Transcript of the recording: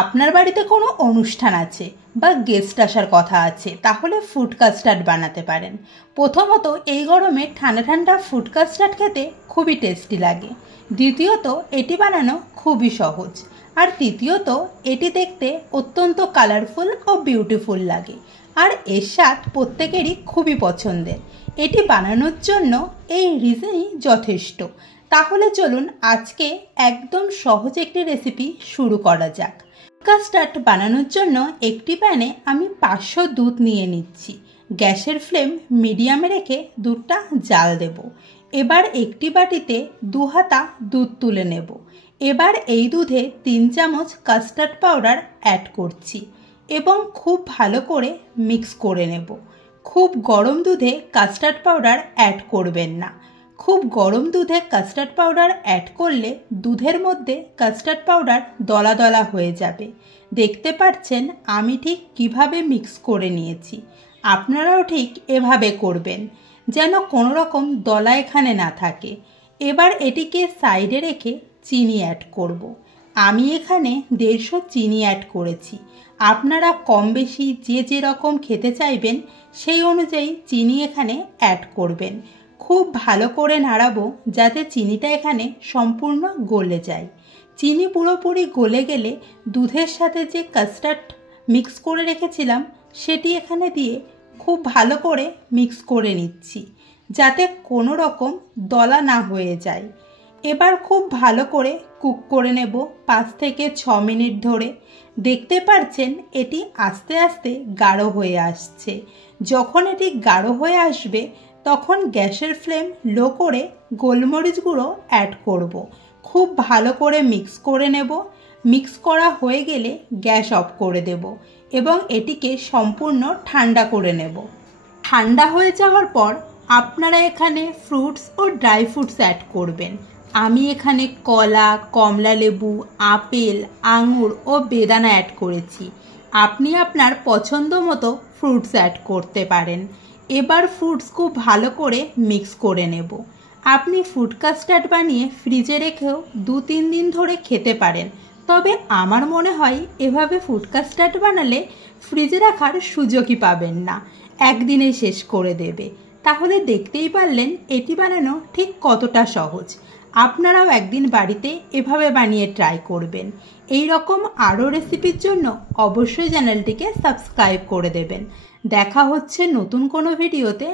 আপনার বাড়িতে কোনো অনুষ্ঠান আছে বা গেস্ট আসার কথা আছে, তাহলে ফুড কাস্টার্ড বানাতে পারেন। প্রথমত, এই গরমে ঠান্ডা ঠান্ডা ফুড কাস্টার্ড খেতে খুবই টেস্টি লাগে। দ্বিতীয়ত, এটি বানানো খুবই সহজ। আর তৃতীয়ত, এটি দেখতে অত্যন্ত কালারফুল ও বিউটিফুল লাগে। আর এর স্বাদ প্রত্যেকেরই খুবই পছন্দের। এটি বানানোর জন্য এই রিজনই যথেষ্ট। তাহলে চলুন আজকে একদম সহজ একটি রেসিপি শুরু করা যাক। কাস্টার্ড বানানোর জন্য একটি প্যানে আমি 500 দুধ নিয়ে নিচ্ছি। গ্যাসের ফ্লেম মিডিয়ামে রেখে দুধটা জাল দেব। এবার একটি বাটিতে 2 হাতা দুধ তুলে নেব। এবার এই দুধে 3 চামচ কাস্টার্ড পাউডার অ্যাড করছি এবং খুব ভালো করে মিক্স করে নেব। খুব গরম দুধে কাস্টার্ড পাউডার অ্যাড করবেন না। খুব গরম দুধে কাস্টার্ড পাউডার অ্যাড করলে দুধের মধ্যে কাস্টার্ড পাউডার দলা দলা হয়ে যাবে। দেখতে পাচ্ছেন আমি ঠিক কিভাবে মিক্স করে নিয়েছি। আপনারাও ঠিক এভাবে করবেন যেন কোনো রকম দলা এখানে না থাকে। এবার এটিকে সাইডে রেখে চিনি অ্যাড করব। আমি এখানে 150 চিনি অ্যাড করেছি। আপনারা কম বেশি যে যেরকম খেতে চাইবেন সেই অনুযায়ী চিনি এখানে অ্যাড করবেন। খুব ভালো করে নাড়াবো যাতে চিনিটা এখানে সম্পূর্ণ গলে যায়। চিনি পুরোপুরি গলে গেলে দুধের সাথে যে কাস্টার্ড মিক্স করে রেখেছিলাম সেটি এখানে দিয়ে খুব ভালো করে মিক্স করে নিচ্ছি যাতে কোনো রকম দলা না হয়ে যায়। এবার খুব ভালো করে কুক করে নেব 5 থেকে 6 মিনিট ধরে। দেখতে পাচ্ছেন এটি আস্তে আস্তে গাঢ় হয়ে আসছে। যখন এটি গাঢ় হয়ে আসবে তখন গ্যাসের ফ্লেম লো করে গোলমরিচ গুঁড়ো অ্যাড করব। খুব ভালো করে মিক্স করে নেব। মিক্স করা হয়ে গেলে গ্যাস অফ করে দেব এবং এটিকে সম্পূর্ণ ঠান্ডা করে নেব। ঠান্ডা হয়ে যাওয়ার পর আপনারা এখানে ফ্রুটস ও ড্রাই ফ্রুটস অ্যাড করবেন। আমি এখানে কলা, কমলা লেবু, আপেল, আঙুর ও বেদানা অ্যাড করেছি। আপনি আপনার পছন্দ মতো ফ্রুটস অ্যাড করতে পারেন। এবার ফ্রুটস খুব ভালো করে মিক্স করে নেব। আপনি ফুড কাস্টার্ড বানিয়ে ফ্রিজে রেখেও 2-3 দিন ধরে খেতে পারেন। তবে আমার মনে হয় এভাবে ফুড কাস্টার্ড বানালে ফ্রিজে রাখার সুযোগই পাবেন না, একদিনে শেষ করে দেবে। তাহলে দেখতেই পারলেন এটি বানানো ঠিক কতটা সহজ। আপনারাও একদিন বাড়িতে এভাবে বানিয়ে ট্রাই করবেন। এই রকম আরও রেসিপির জন্য অবশ্যই চ্যানেলটিকে সাবস্ক্রাইব করে দেবেন। দেখা হচ্ছে নতুন কোনো ভিডিওতে।